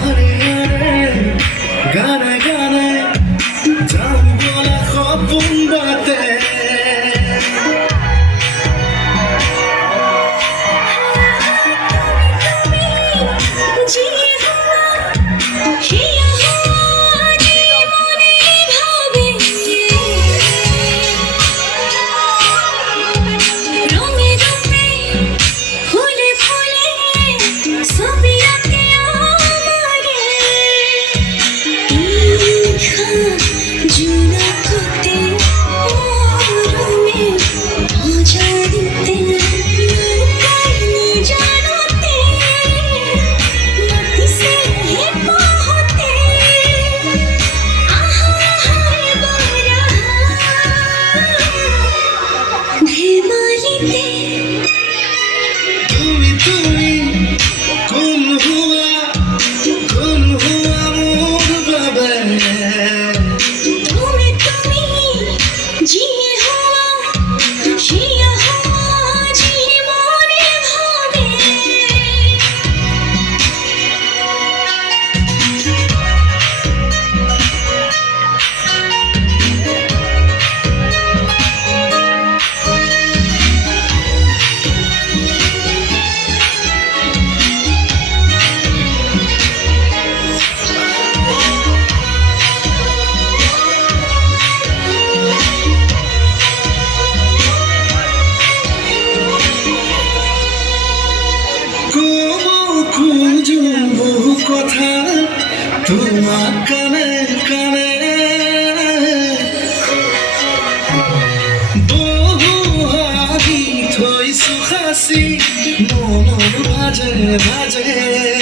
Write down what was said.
আরে আরে গানে গানে যাম বলা খপুন বাতে তুমি তুমি কোন হুয়া মোর বাবে তুমি তুমি জিয়ে হওয়া শিয়া হওয়া জীবনে ভাবে বহু কথা তোমার কানে কানে বহু হাহি থৈছো সাঁচি মনৰ ভাজে ভাজে